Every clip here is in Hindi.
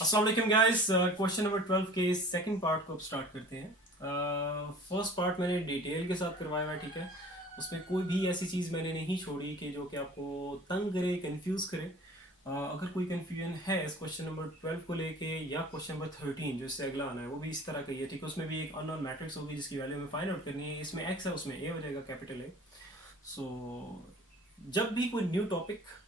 अस्सलाम वालेकुम गाइस। क्वेश्चन नंबर 12 के सेकंड पार्ट को अब स्टार्ट करते हैं। फर्स्ट पार्ट मैंने डिटेल के साथ करवाया हुआ है, ठीक है। उसमें कोई भी ऐसी चीज़ मैंने नहीं छोड़ी कि जो कि आपको तंग करे, कंफ्यूज करे। अगर कोई कंफ्यूजन है इस क्वेश्चन नंबर 12 को लेके या क्वेश्चन नंबर 13 जो इससे अगला आना है वो भी इस तरह का ही है, ठीक है। उसमें भी एक अननोन मैट्रिक्स होगी जिसकी वैल्यू हमें फाइंड आउट करनी है। इसमें एक्स है, उसमें ए हो जाएगा, कैपिटल ए। सो जब भी कोई new topic,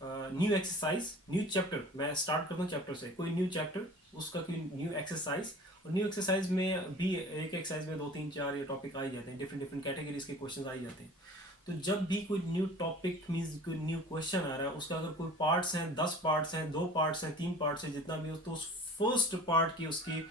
new exercise, new chapter, मैं स्टार्ट करता हूँ चैप्टर से, कोई न्यू चैप्टर, उसका कोई न्यू एक्सरसाइज, और न्यू एक्सरसाइज में भी एक एक्सरसाइज में 2 3 4 ये टॉपिक आ ही जाते हैं, डिफरेंट डिफरेंट कैटेगरीज के क्वेश्चन आ ही जाते हैं। तो जब भी कोई न्यू टॉपिक मीन्स कोई न्यू क्वेश्चन आ रहा है, उसका अगर कोई पार्ट्स हैं, 10 पार्ट्स हैं, 2 पार्ट्स हैं, 3 पार्ट्स हैं, जितना भी हो, तो उस फर्स्ट पार्ट की उसकी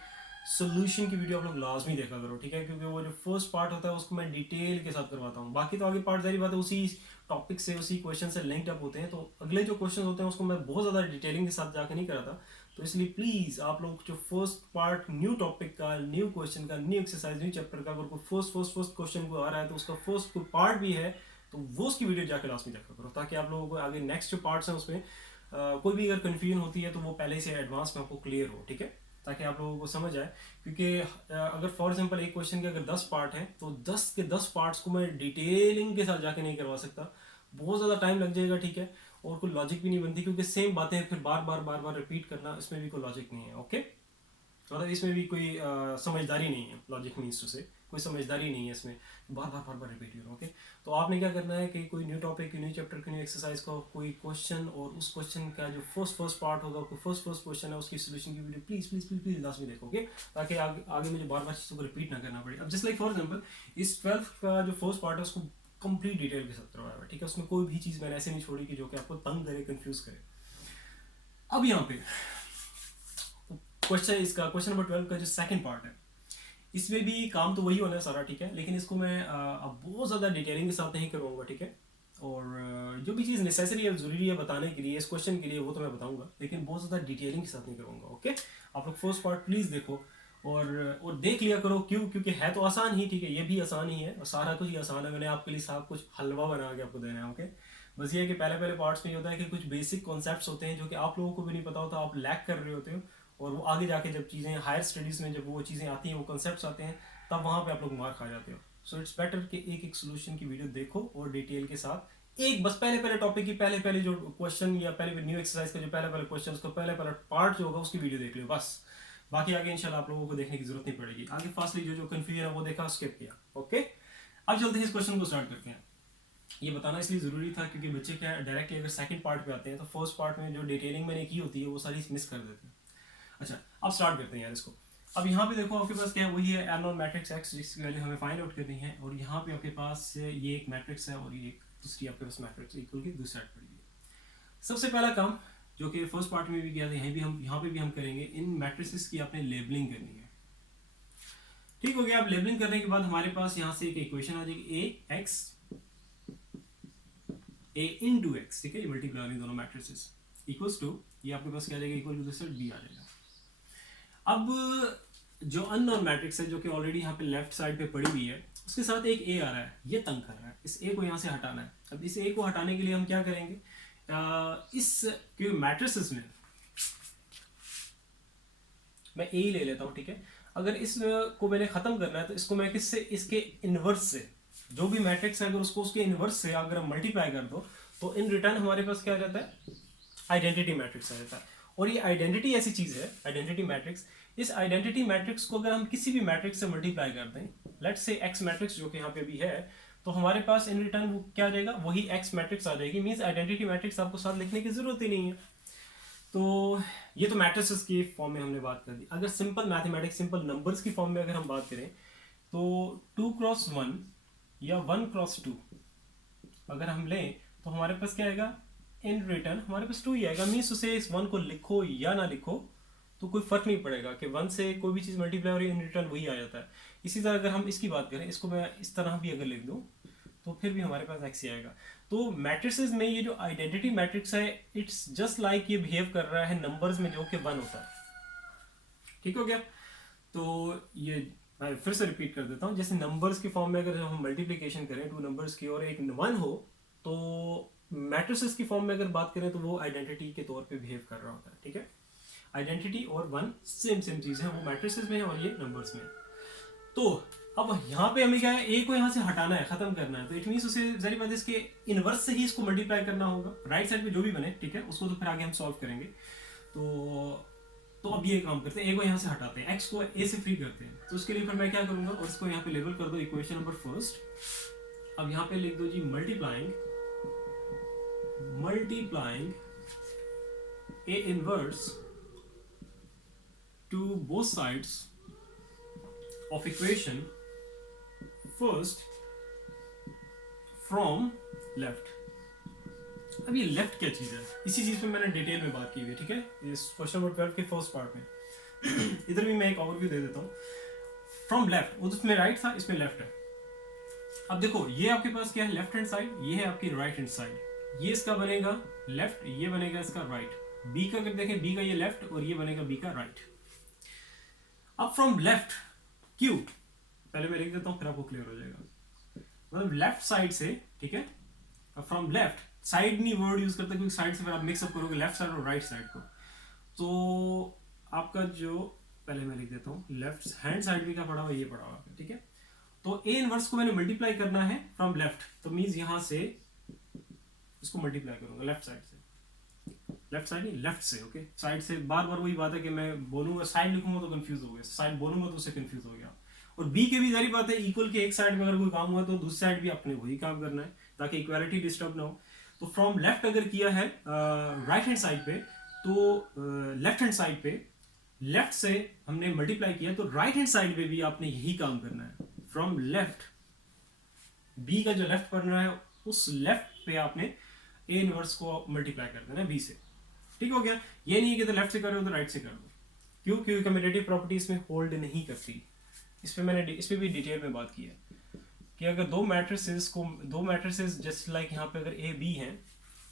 सोल्यूशन की वीडियो आप लोग लाजमी देखा करो, ठीक है। क्योंकि वो जो फर्स्ट पार्ट होता है उसको मैं डिटेल के साथ करवाता हूँ। बाकी तो आगे पार्ट जारी बात है, उसी टॉपिक से, उसी क्वेश्चन से लिंक्ड अप होते हैं। तो अगले जो क्वेश्चन होते हैं उसको मैं बहुत ज़्यादा डिटेलिंग के साथ जाकर नहीं कराता। तो इसलिए प्लीज़ आप लोग जो फर्स्ट पार्ट न्यू टॉपिक का, न्यू क्वेश्चन का, न्यू एक्सरसाइज, न्यू चैप्टर का, अगर कोई फर्स्ट क्वेश्चन को आ रहा है तो उसका फर्स्ट कोई पार्ट भी है तो वो उसकी वीडियो जाकर लास्ट में देखा करो, ताकि आप लोगों को आगे नेक्स्ट जो पार्ट्स हैं उसमें कोई भी अगर कन्फ्यूजन होती है तो वो पहले से एडवांस में आपको क्लियर हो, ठीक है, ताकि आप लोगों को समझ आए। क्योंकि अगर फॉर एग्जांपल एक क्वेश्चन के अगर 10 पार्ट हैं तो 10 के 10 पार्ट्स को मैं डिटेलिंग के साथ जाके नहीं करवा सकता, बहुत ज़्यादा टाइम लग जाएगा, ठीक है। और कोई लॉजिक भी नहीं बनती, क्योंकि सेम बातें फिर बार बार रिपीट करना, इसमें भी कोई लॉजिक नहीं है, ओके। मतलब इसमें भी कोई समझदारी नहीं है, लॉजिक मीन्स टू से कोई समझदारी नहीं है इसमें, बार बार रिपीट करो, ओके। तो आपने क्या करना है कि कोई न्यू टॉपिक, न्यू चैप्टर की न्यू एक्सरसाइज का कोई क्वेश्चन, और उस क्वेश्चन का जो फर्स्ट पार्ट होगा, कोई फर्स्ट क्वेश्चन है, उसकी सोल्यूशन की video please please please please last में देखोगे, ताकि आगे मुझे बार चीज़ों को रिपीट ना करना पड़े। अब जस्ट लाइक फॉर एग्जाम्पल इस 12 का जो फर्स्ट पार्ट है उसको कंप्लीट डिटेल के साथ करवाया हुआ है, ठीक है। उसमें कोई भी चीज़ मैंने ऐसे नहीं छोड़ी कि जो कि आपको तंग करे, कंफ्यूज करे। अब यहाँ पे क्वेश्चन, इसका क्वेश्चन नंबर 12 का जो सेकंड पार्ट है, इसमें भी काम तो वही होना है सारा, ठीक है। लेकिन इसको मैं अब बहुत ज़्यादा डिटेलिंग के साथ नहीं करवाऊंगा, ठीक है। और जो भी चीज़ नेसेसरी है, ज़रूरी है बताने के लिए, इस क्वेश्चन के लिए, वो तो मैं बताऊंगा, लेकिन बहुत ज़्यादा डिटेलिंग के साथ नहीं करूँगा, ओके। आप लोग फर्स्ट पार्ट प्लीज़ देखो और देख लिया करो, क्यों? क्योंकि है तो आसान ही, ठीक है, ये भी आसान ही है और सारा कुछ ही आसान है। मैंने आपके लिए सारा कुछ हलवा बना के आपको देना है, ओके। बस ये है कि पहले पहले पार्ट्स में ये होता है कि कुछ बेसिक कॉन्सेप्ट्स होते हैं जो कि आप लोगों को भी नहीं पता होता, आप लैक कर रहे होते हो, और वो आगे जाके जब चीज़ें हायर स्टडीज़ में जब वो चीज़ें आती हैं, वो कॉन्सेप्ट्स आते हैं, तब वहाँ पे आप लोग मार खा जाते हो। सो इट्स बेटर कि एक एक सोल्यूशन की वीडियो देखो और डिटेल के साथ, एक बस पहले पहले टॉपिक की पहले पहले जो क्वेश्चन या पहले न्यू एक्सरसाइज का जो पहले पहले क्वेश्चन, उसका पहले पहले पार्ट जो होगा उसकी वीडियो देख लो बस। बाकी आगे इंशाल्लाह आप लोगों को देखने की जरूरत नहीं पड़ेगी। आगे फास्टली जो जो कन्फ्यूजन है वो देखा, स्किप किया, ओके। अब चलते हैं इस क्वेश्चन को स्टार्ट करते हैं। ये बताना इसलिए ज़रूरी था क्योंकि बच्चे क्या डायरेक्टली अगर सेकंड पार्ट पे आते हैं तो फर्स्ट पार्ट में जो डिटेलिंग मैंने की होती है वो सारी मिस कर देते हैं। अच्छा, अब स्टार्ट करते हैं यार इसको। अब यहाँ पे देखो आपके पास क्या है, वही है एनोन मैट्रिक्स एक्स जिसकी वैल्यू हमें फाइंड आउट करनी है, और यहाँ पे आपके पास ये एक मैट्रिक्स है और ये एक दूसरी आपके पास मैट्रिक्स इक्वल की दूसरी साइड पड़ी है। सबसे पहला काम जो कि फर्स्ट पार्ट में भी किया था, यहाँ पे भी हम करेंगे, इन मैट्रिसेस की आपने लेबलिंग करनी है। ठीक हो गया। अब लेबलिंग करने के बाद हमारे पास यहाँ से एक इक्वेशन आ जाएगी, A X A into X, ठीक है, ये मल्टीप्लाई होंगे दोनों मैट्रिसेस, इक्वल्स टू, ये आपके पास क्या आ जाएगा, इक्वल टू दिस बी आ जाएगा। अब जो अननोन मैट्रिक्स है जो कि ऑलरेडी यहाँ पे लेफ्ट साइड पे पड़ी हुई है, उसके साथ एक ए आ रहा है, ये तंग कर रहा है, इस ए को यहाँ से हटाना है। अब इस ए को हटाने के लिए हम क्या करेंगे, इस मैट्रिसेस में मैं ए ही ले लेता हूँ, ठीक है। अगर इस को मैंने खत्म करना है तो इसको मैं किससे, इसके इनवर्स से, जो भी मैट्रिक्स है अगर उसको उसके इनवर्स से अगर हम मल्टीप्लाई कर दो तो इन रिटर्न हमारे पास क्या आ जाता है, आइडेंटिटी मैट्रिक्स आ जाता है। और ये आइडेंटिटी ऐसी चीज है, आइडेंटिटी मैट्रिक्स, इस आइडेंटिटी मैट्रिक्स को अगर हम किसी भी मैट्रिक्स से मल्टीप्लाई कर दें, लेट्स से एक्स मैट्रिक्स जो कि यहाँ पे भी है, तो हमारे पास इन रिटर्न वो क्या आ जाएगा, वही एक्स मैट्रिक्स आ जाएगी। मींस आइडेंटिटी मैट्रिक्स आपको साथ लिखने की जरूरत ही नहीं है। तो ये तो मैट्रिसेस की फॉर्म में हमने बात कर दी। अगर सिंपल मैथमेटिक्स, सिंपल नंबर्स की फॉर्म में अगर हम बात करें तो 2x1 या 1x2 अगर हम लें तो हमारे पास क्या आएगा, इन रिटर्न हमारे पास 2 ही आएगा। मीन्स उसे इस 1 को लिखो या ना लिखो तो कोई फर्क नहीं पड़ेगा कि 1 से कोई भी चीज़ मल्टीप्लाई हो रही है, इन रिटर्न वही आ जाता है। इसी तरह अगर हम इसकी बात करें, इसको मैं इस तरह भी अगर लिख दूँ तो फिर भी हमारे पास एक्स ही आएगा। तो मैट्रिसेस में ये जो आइडेंटिटी मैट्रिक्स है, इट्स जस्ट लाइक ये बिहेव कर रहा है नंबर्स में जो कि 1 होता है। ठीक हो गया। तो ये मैं फिर से रिपीट कर देता हूँ, जैसे नंबर्स की फॉर्म में अगर हम मल्टीप्लिकेशन करें 2 नंबर्स की और एक 1 हो, तो मैट्रिसेस की फॉर्म में अगर बात करें तो वो आइडेंटिटी के तौर पे बिहेव कर रहा होता है, ठीक है। आइडेंटिटी और वन सेम चीज़ है, वो मैट्रिसेस में है और ये नंबर्स में है। तो अब यहाँ पे हमें क्या है, ए को यहाँ से हटाना है, खत्म करना है, तो इट मीन्स उसे जरी बात इसके इनवर्स से ही इसको मल्टीप्लाई करना होगा, राइट साइड पे जो भी बने, ठीक है, उसको तो फिर आगे हम सॉल्व करेंगे। तो अब ये काम करते हैं, ए को यहाँ से हटाते हैं, एक्स को ए से फ्री करते हैं। तो उसके लिए फिर मैं क्या करूंगा, और इसको यहाँ पे लेबल कर दो इक्वेशन नंबर फर्स्ट। अब यहाँ पे लिख दो जी multiplying A inverse to both sides of equation first from left। अब ये लेफ्ट क्या चीज है, इसी चीज पे मैंने डिटेल में बात की हुई है, ठीक है, इस क्वेश्चन नंबर 12 के फर्स्ट पार्ट में। इधर भी मैं एक ओवरव्यू दे देता हूँ। फ्रॉम लेफ्ट, उसमें राइट था, इसमें लेफ्ट है। अब देखो ये आपके पास क्या है, लेफ्ट हैंड साइड, ये है आपकी राइट हैंड साइड। ये इसका बनेगा लेफ्ट, ये बनेगा इसका राइट। बी का अगर देखें, बी का ये लेफ्ट और ये बनेगा बी का राइट। अब फ्रॉम लेफ्ट क्यों, पहले मैं लिख देता हूं फिर आपको क्लियर हो जाएगा। मतलब लेफ्ट साइड से, ठीक है, फ्रॉम लेफ्ट साइड नहीं वर्ड यूज करते, क्योंकि साइड से फिर आप मिक्सअप करोगे लेफ्ट साइड और राइट साइड को। तो आपका जो, पहले मैं लिख देता हूं, लेफ्ट हैंड साइड भी क्या पड़ा हुआ, ये पड़ा हुआ है, ठीक है। तो ए इनवर्स को मैंने मल्टीप्लाई करना है फ्रॉम लेफ्ट, तो मीन्स यहां से इसको मल्टीप्लाई करूंगा लेफ्ट साइड से, लेफ्ट साइड नहीं, लेफ्ट से, ओके। साइड से बार बार वही बात है कि मैं बोलूंगा साइड लिखूंगा तो कंफ्यूज हो गया, साइड बोलूंगा तो उससे कंफ्यूज हो गया। और बी के भी जारी बात है, इक्वल के एक साइड में अगर कोई काम हुआ तो दूसरी साइड भी अपने वही काम करना है, ताकि इक्वालिटी डिस्टर्ब ना हो। तो फ्रॉम लेफ्ट अगर किया है राइट हैंड साइड पे, तो लेफ्ट हैंड साइड पे लेफ्ट से हमने मल्टीप्लाई किया, तो राइट हैंड साइड पे भी आपने यही काम करना है। फ्रॉम लेफ्ट, बी का जो लेफ्ट पढ़ना है, उस लेफ्ट पे आपने ए इनवर्स को मल्टीप्लाई कर देना है बी से, ठीक हो गया। ये नहीं है कि तो लेफ्ट से कर रहे हो तो राइट से कर दो, क्यों, क्योंकि कम्यूटेटिव प्रॉपर्टी इसमें होल्ड नहीं करती। इस पे मैंने इस पे भी डिटेल में बात की है कि अगर दो मैट्रिसेस जस्ट लाइक यहाँ पे अगर ए बी हैं,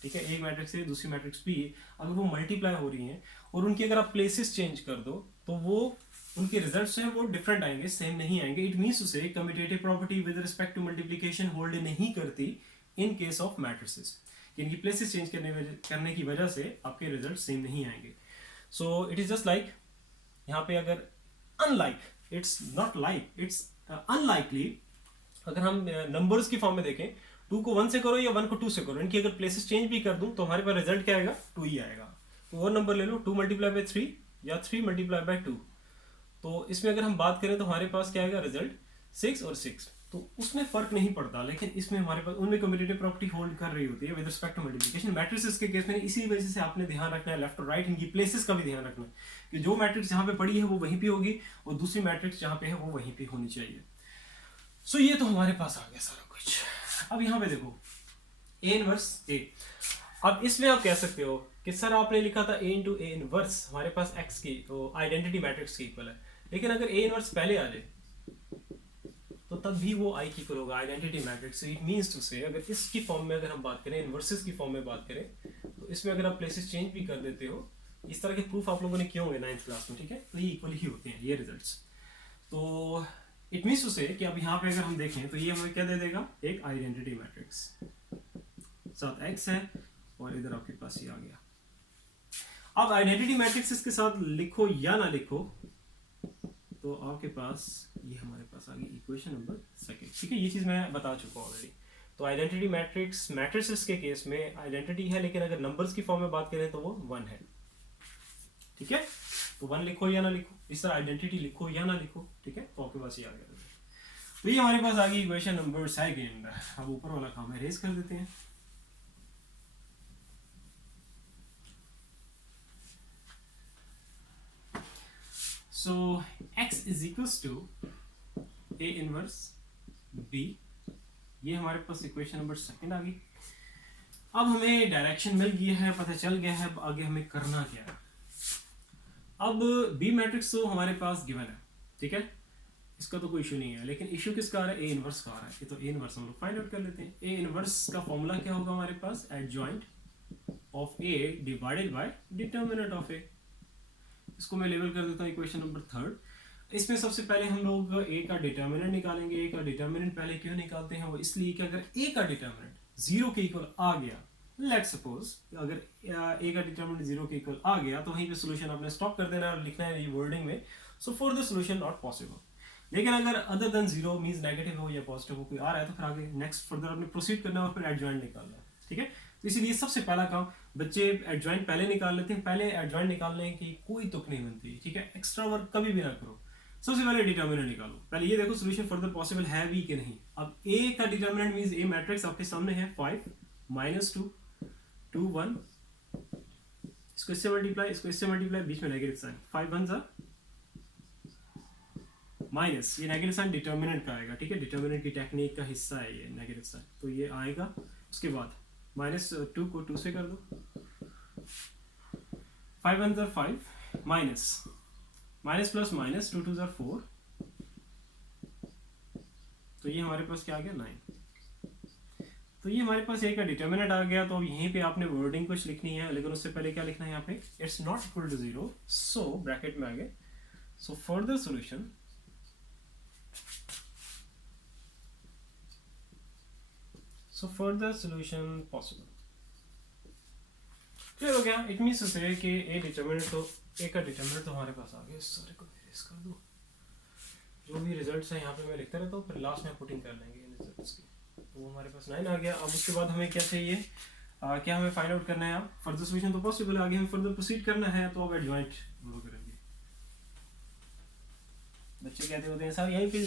ठीक है, एक मैट्रिक्स ए दूसरी मैट्रिक्स बी, अगर वो मल्टीप्लाई हो रही हैं और उनकी अगर आप प्लेसेस चेंज कर दो, तो वो उनके रिजल्ट्स हैं वो डिफरेंट आएंगे, सेम नहीं आएंगे। इट मीन्स उसे commutative property with respect to multiplication hold नहीं करती इन केस ऑफ मैट्रिसेस, इनकी प्लेसेस चेंज करने की वजह से आपके रिजल्ट सेम नहीं आएंगे। So it is just like, यहाँ पे अगर unlike, it's not like, it's unlikely, अगर हम नंबर्स की फॉर्म में देखें, 2 को 1 से करो या 1 को 2 से करो, इनकी अगर प्लेसेस चेंज भी कर दूं तो हमारे पास रिजल्ट क्या आएगा, 2 ही आएगा। तो वो नंबर ले लो 2 मल्टीप्लाई बाय 3 या 3 मल्टीप्लाई बाय 2। तो इसमें अगर हम बात करें तो हमारे पास क्या आएगा रिजल्ट 6 और 6, तो उसमें फर्क नहीं पड़ता। लेकिन इसमें हमारे पास उनमें कम्यूटेटिव प्रॉपर्टी होल्ड कर रही होती है with respect to multiplication. Matrices के केस में इसी वजह से आपने ध्यान रखना है, लेफ्ट और राइट इनकी प्लेसेस का भी ध्यान रखना है कि जो मैट्रिक्स जहां पे पड़ी है वो वहीं पे होगी और दूसरी मैट्रिक्स जहां पे है वो वहीं पे होनी चाहिए। सो ये तो हमारे पास आ गया सारा कुछ। अब यहाँ पे देखो ए इनवर्स ए, अब इसमें आप कह सकते हो कि सर आपने लिखा था ए इंटू ए इनवर्स, हमारे पास एक्स की आइडेंटिटी मैट्रिक्स के इक्वल है, लेकिन अगर ए इनवर्स पहले आ जाए तो तब भी वो आई की इक्वल होगा identity matrix. It means to say अगर इसकी फॉर्म में अगर हम बात करें, इनवर्सेस की फॉर्म में बात करें, तो इसमें अगर आप प्लेसेस चेंज भी कर देते हो, इस तरह के प्रूफ आप लोगों ने किए होंगे 9th क्लास में, ठीक है, तो ये इक्वल ही होते हैं ये रिजल्ट्स। तो इट मींस टू से कि अब यहाँ पे अगर हम देखें तो ये हमें क्या दे देगा, एक आइडेंटिटी मैट्रिक्स, साथ एक्स है और इधर आपके पास ये आ गया। अब आइडेंटिटी मैट्रिक्स के साथ लिखो या ना लिखो, तो आपके पास ये हमारे पास आ गई इक्वेशन नंबर 2, ठीक है, ये चीज मैं बता चुका हूं ऑलरेडी। तो आइडेंटिटी मैट्रिक्स मैट्रिसेस के केस में आइडेंटिटी है, लेकिन अगर नंबर्स की फॉर्म में बात करें तो वो 1 है, ठीक है। तो 1 लिखो या ना लिखो, इस तरह आइडेंटिटी लिखो या ना लिखो, ठीक है, तो आपके पास ये आ गया। तो ये हमारे पास आ गई इक्वेशन नंबर 2। अब ऊपर वाला काम एरेज कर देते हैं। So x is equals to a inverse b, ये हमारे पास इक्वेशन नंबर 2 आ गई। अब हमें डायरेक्शन मिल गई है, पता चल गया है अब आगे हमें करना क्या है। अब b मैट्रिक्स तो हमारे पास गिवन है, ठीक है, इसका तो कोई इशू नहीं है, लेकिन इशू किसका आ रहा है, ए इनवर्स का आ रहा है। ये तो ए इनवर्स हम लोग फाइंड आउट कर लेते हैं। ए इनवर्स का फॉर्मूला क्या होगा हमारे पास, adjoint of A divided by determinant of A. इसको मैं लेबल कर देता हूँ इक्वेशन नंबर 3। इसमें सबसे पहले हम लोग ए का डिटर्मिनेंट निकालेंगे। ए का डिटर्मिनेंट पहले क्यों निकालते हैं, वो इसलिए कि अगर ए का डिटर्मिनेंट 0 के इक्वल आ गया लेट्स सपोज अगर ए का डिटर्मिनेंट 0 के इक्वल आ गया तो वहीं पे सोल्यूशन आपने स्टॉप कर देना और लिखना है ये वर्डिंग में, so for the solution not possible. लेकिन अगर अदर देन 0 मींस नेगेटिव हो या पॉजिटिव हो कोई आ रहा है तो फिर आगे नेक्स्ट फर्दर आपने प्रोसीड करना और फिर एडजॉइंट निकालना है, ठीक है। तो इसीलिए सबसे पहला काम, बच्चे एडजॉइंट पहले निकाल लेते हैं, पहले एडजॉइंट निकालने की कोई तुक नहीं बनती, ठीक है, एक्स्ट्रा वर्क कभी भी ना करो। सबसे पहले डिटर्मिनेंट निकालो, पहले ये देखो सोल्यूशन फर्दर पॉसिबल है भी कि नहीं। अब ए का डिटर्मिनेंट मींस ए मैट्रिक्स आपके सामने है 5 -2 2 1, इसको इससे मल्टीप्लाई, इसको इससे मल्टीप्लाई, बीच में नेगेटिव साइन, 5 1 जा माइनस, ये नेगेटिव साइन डिटर्मिनेंट का आएगा, ठीक है, डिटर्मिनेंट की टेक्निक का हिस्सा है ये नेगेटिव साइन, तो ये आएगा। उसके बाद -2 को 2 से कर दो, 5 1 जा 5 माइनस माइनस प्लस माइनस 2 2 जा 4, तो ये हमारे पास क्या आ गया 9। तो ये हमारे पास ए का डिटर्मिनेंट आ गया। तो अब यहीं पे आपने वर्डिंग कुछ लिखनी है, लेकिन उससे पहले क्या लिखना है यहाँ पे, it's not equal to 0, so bracket में आ गए, so further solution possible. Clear हो गया। इट मींस से कि ए डिटर्मिनेंट तो ए का डिटर्मिनेंट तो हमारे पास आ गया। इस सारे को इरेज कर दो, जो भी रिजल्ट्स हैं यहाँ पे मैं लिखता रहता हूँ, फिर लास्ट में पुटिंग कर लेंगे इन रिजल्ट्स की। तो वो हमारे पास 9 आ गया। अब उसके बाद हमें क्या चाहिए, क्या हमें फाइंड आउट करना है। अब फर्दर सोल्यूशन तो पॉसिबल है, आगे हमें फर्दर प्रोसीड करना है, तो अब एडजॉइंट ड्रॉ करेंगे। बच्चे कहते होते हैं सर यहीं पे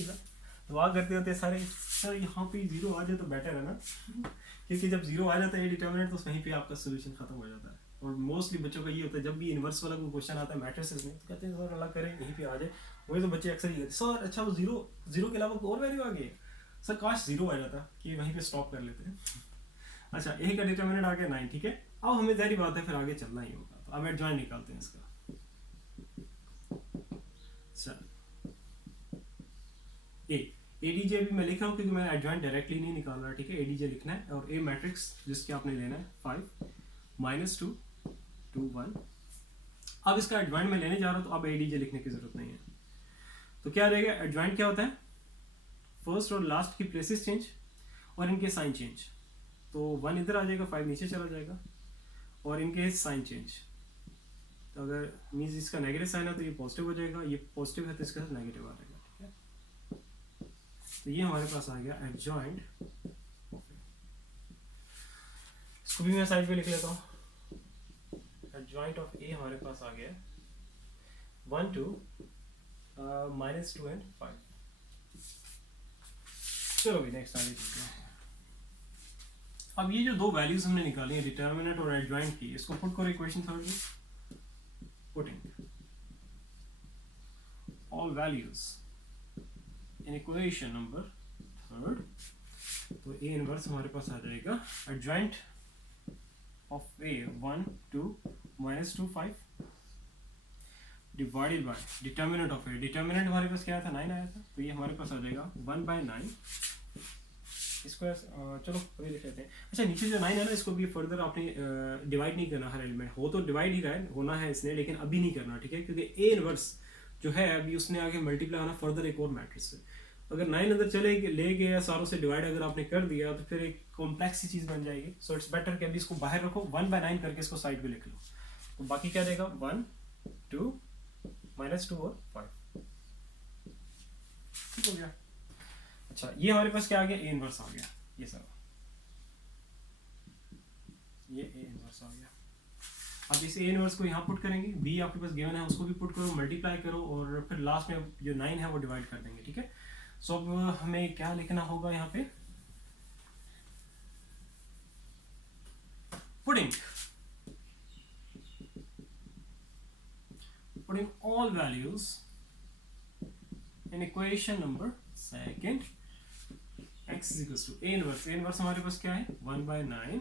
दुआ करते होते हैं सारे, सर यहाँ पे 0 आ जाए तो बेटर है ना क्योंकि जब 0 आ जाता है डिटर्मिनेंट तो वहीं पे आपका सोल्यूशन खत्म हो जाता है। और मोस्टली बच्चों का ये होता है, जब भी इन्वर्स वाला कोई क्वेश्चन आता है मैट्रिसेस में, तो कहते हैं सर अल्लाह करे यहीं पे आ जाए। वही तो बच्चे अक्सर ये कहते हैं सर अच्छा वो 0 के अलावा और वैल्यू आ गई, सर काश 0 आ जाता कि वहीं पे स्टॉप कर लेते हैं। अच्छा यही का डिटर्मिनेंट आ गया 9, ठीक है। अब हमें जारी बात है फिर आगे चलना ही होगा, तो अब एडजॉइंट निकालते हैं इसका। चल एडीजे भी मैं लिख रहा हूँ क्योंकि मैंने एडजॉइंट डायरेक्टली नहीं निकाल रहा, ठीक है। एडीजे लिखना है और ए मैट्रिक्स जिसके आपने लेना है 5 -2 2 1। अब इसका एडजॉइंट मैं लेने जा रहा हूँ, तो अब एडीजे लिखने की जरूरत नहीं है। तो क्या रहेगा, एडजॉइंट क्या होता है, फर्स्ट और लास्ट की प्लेसेस चेंज और इनके साइन चेंज। तो 1 इधर आ जाएगा, 5 नीचे चला जाएगा, और इनके साइन चेंज। तो अगर मीन्स इसका नेगेटिव साइन है तो ये पॉजिटिव हो जाएगा, ये पॉजिटिव है तो इसका नेगेटिव आ जाएगा, ठीक है। तो ये हमारे पास आ गया एडजॉइंट। इसको भी मैं साइड पे लिख लेता हूँ। एडजॉइंट ऑफ ए हमारे पास आ गया 1 2 -2 एंड 5। चलो भी नेक्स्ट आगे चलते हैं। अब ये जो दो वैल्यूज हमने निकाली है डिटर्मिनेंट और एडजॉइंट की, इसको पुट करो इक्वेशन थर्ड में। Putting all values in equation number third, तो ए इनवर्स हमारे पास आ जाएगा adjoint of A 1 2 -2 5 divided by determinant of A. Determinant हमारे पास क्या आया था, 9 आया था, तो ये हमारे पास आ जाएगा 1/9। इसको चलो अभी लिख लेते हैं। अच्छा नीचे जो 9 है ना, इसको भी फर्दर आपने डिवाइड नहीं करना, हर एलिमेंट हो तो डिवाइड ही रहा है, होना है इसने, लेकिन अभी नहीं करना, ठीक है, क्योंकि ए इनवर्स जो है अभी उसने आगे मल्टीप्लाई होना फर्दर एक और मैट्रिक्स से। अगर 9 अंदर चले ले गए सारों से डिवाइड अगर आपने कर दिया तो फिर एक कॉम्प्लेक्स सी चीज बन जाएगी। सो इट्स बेटर कि अभी इसको बाहर रखो, 1/9 करके इसको साइड पे लिख लो। तो बाकी क्या देगा, 1 2 -2 और 5, ठीक हो गया। अच्छा ये हमारे पास क्या आ गया, ए इनवर्स आ गया, ये सब ये ए इनवर्स आ गया। अब इस ए इनवर्स को यहाँ पुट करेंगे, बी आपके पास गिवन है उसको भी पुट करो, मल्टीप्लाई करो, और फिर लास्ट में जो 9 है वो डिवाइड कर देंगे, ठीक है। सो अब हमें क्या लिखना होगा यहाँ पे, putting all values in equation number second x is equals to a inverse। a inverse हमारे पास क्या है, 1/9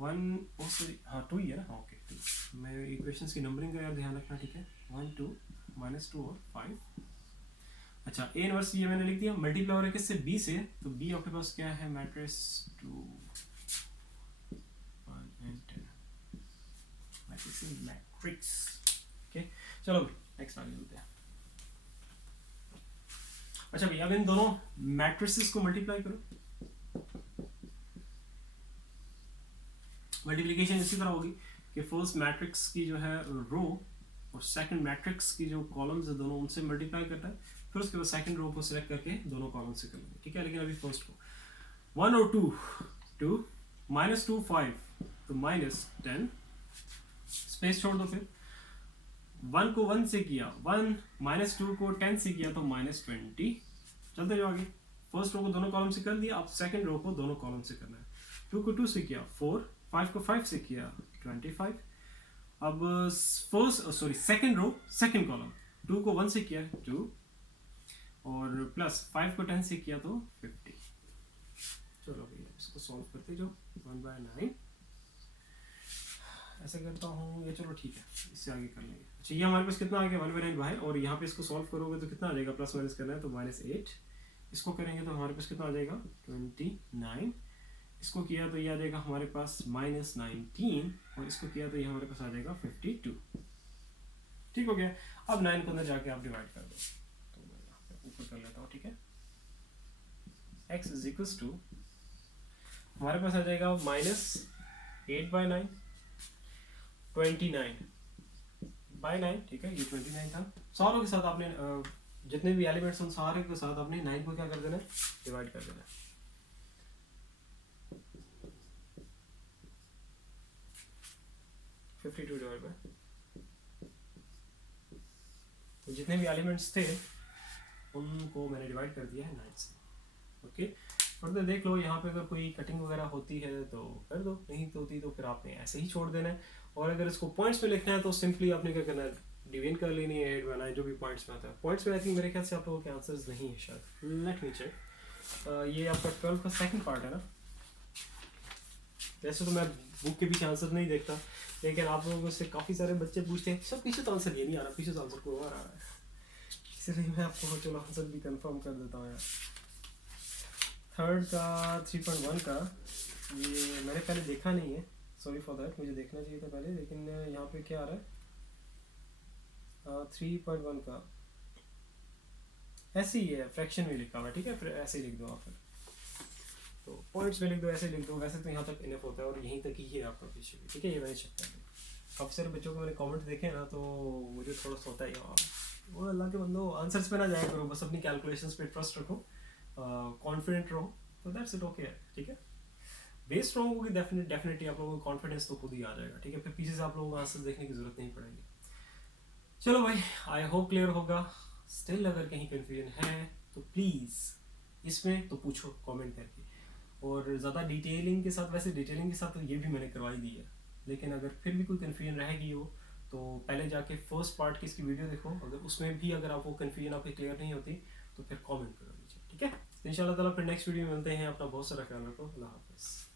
1 सॉरी हाँ 2 ही है ना, ओके 2। मैं इक्वेशंस की नंबरिंग का यार ध्यान रखना, ठीक है। 1 2 -2 और 5। अच्छा ए इनवर्स ये मैंने लिख दिया, मल्टीप्लाई हो रहा है किससे, बी से, तो बी आपके पास क्या है, मैट्रिक्स 2 1 and 10 मैट्रिक्स, ओके। चलो नेक्स्ट आगे चलते हैं। अच्छा भैया अब इन दोनों मैट्रिसेस को मल्टीप्लाई करो, मल्टीप्लिकेशन इसी तरह होगी कि फर्स्ट मैट्रिक्स की जो है रो और सेकंड मैट्रिक्स की जो कॉलम्स है दोनों उनसे मल्टीप्लाई करता है, फिर उसके बाद सेकंड रो को सिलेक्ट करके दोनों कॉलम से कर लेंगे, ठीक है। लेकिन अभी फर्स्ट को 1 और 2, 2 -2 5 तो -10, स्पेस छोड़ दो, फिर 1 को 1 से किया 1, -2 को 10 से किया तो -20, चलते जाओ आगे। फर्स्ट रो को दोनों कॉलम से कर दिया, अब सेकंड रो को दोनों कॉलम से करना है। 2 को 2 से किया 4, 5 को 5 से किया 25। अब सेकंड रो सेकंड कॉलम, 2 को 1 से किया 2 और प्लस 5 को 10 से किया तो 50। चलो भैया इसको सॉल्व करते जाओ। 1/9 ऐसे करता हूँ ये, चलो ठीक है, इससे आगे कर लेंगे। अच्छा ये हमारे पास कितना आ गया 1/9 बाहर, और यहाँ पे इसको सॉल्व करोगे तो कितना आ जाएगा, प्लस माइनस करना है तो -8। इसको करेंगे तो हमारे पास कितना आ जाएगा 29। इसको किया तो ये आ जाएगा हमारे पास -19, और इसको किया तो ये हमारे पास आ जाएगा 52। ठीक हो गया। अब 9 को अंदर जाके आप डिवाइड कर दो, तो मैं यहाँ पे ऊपर कर लेता हूँ, ठीक है। x = हमारे पास आ जाएगा -8/9, 29/9, ठीक है। ये 29 था। सारों के साथ आपने जितने भी एलिमेंट्स उन सारे के साथ आपने 9 को क्या कर देना है, डिवाइड कर देना है। तो जितने भी एलिमेंट्स थे उनको मैंने डिवाइड कर दिया है 9 से, ओके। फर्दर देख लो, यहाँ पे अगर कोई कटिंग वगैरह होती है तो कर दो, नहीं तो होती तो फिर आपने ऐसे ही छोड़ देना है। और अगर इसको पॉइंट्स में लिखना है तो सिंपली आपने क्या करना है, डिवीजन कर लेनी है 8 बनाए जो भी पॉइंट्स में आता है। पॉइंट्स में आई थिंक मेरे ख्याल से आप लोगों के आंसर्स नहीं है शायद, लेट मी चेक। ये आपका 12 का सेकंड पार्ट है ना। वैसे तो मैं बुक के पीछे आंसर नहीं देखता, लेकिन आप लोगों से काफ़ी सारे बच्चे पूछते हैं सब पीछे तो आंसर ये नहीं आ रहा, पीछे तो आंसर कोई और आ रहा है, इसलिए मैं आपको चलो आंसर भी कंफर्म कर देता हूँ यार। थर्ड का 3.1 का ये मैंने पहले देखा नहीं है, सॉरी फॉर दैट, मुझे देखना चाहिए था पहले। लेकिन यहाँ पे क्या आ रहा है 3.1 का ऐसे ही है, फ्रैक्शन में लिखा हुआ है, ठीक है। फिर ऐसे ही लिख दो आप, फिर तो पॉइंट्स में लिख दो, ऐसे लिख दो। वैसे तो यहाँ तक इनफ होता है और यहीं तक ही है आपका पीछे भी, ठीक है। ये मैंने चेक कर लिया। काफ़ी सारे बच्चों को मैंने कमेंट देखे ना, तो मुझे थोड़ा सा होता है यार, वो अल्लाह के बंदो आंसर्स पे ना जाया करो, बस अपनी कैलकुलेशंस पे ट्रस्ट रखो, कॉन्फिडेंट रहो, तो दैट्स इट, ओके, ठीक है। बेस स्ट्रॉन्ग होगी डेफिनेटली आप लोगों को कॉन्फिडेंस तो खुद ही आ जाएगा, ठीक है। फिर पीछे से आप लोगों को आंसर देखने की जरूरत नहीं पड़ेगी। चलो भाई, आई होप क्लियर होगा। स्टिल अगर कहीं कन्फ्यूजन है तो प्लीज़ इसमें तो पूछो कमेंट करके, और ज़्यादा डिटेलिंग के साथ, वैसे डिटेलिंग के साथ तो ये भी मैंने करवाई दी है, लेकिन अगर फिर भी कोई कन्फ्यूजन रहेगी हो तो पहले जाके फर्स्ट पार्ट की इसकी वीडियो देखो। अगर उसमें भी अगर आपको कन्फ्यूजन आपकी क्लियर नहीं होती तो फिर कमेंट करो नीचे, ठीक है। इंशाल्लाह ताला फिर नेक्स्ट वीडियो में मिलते हैं। अपना बहुत सारा ख्याल रखो, अल्लाह हाफिज़।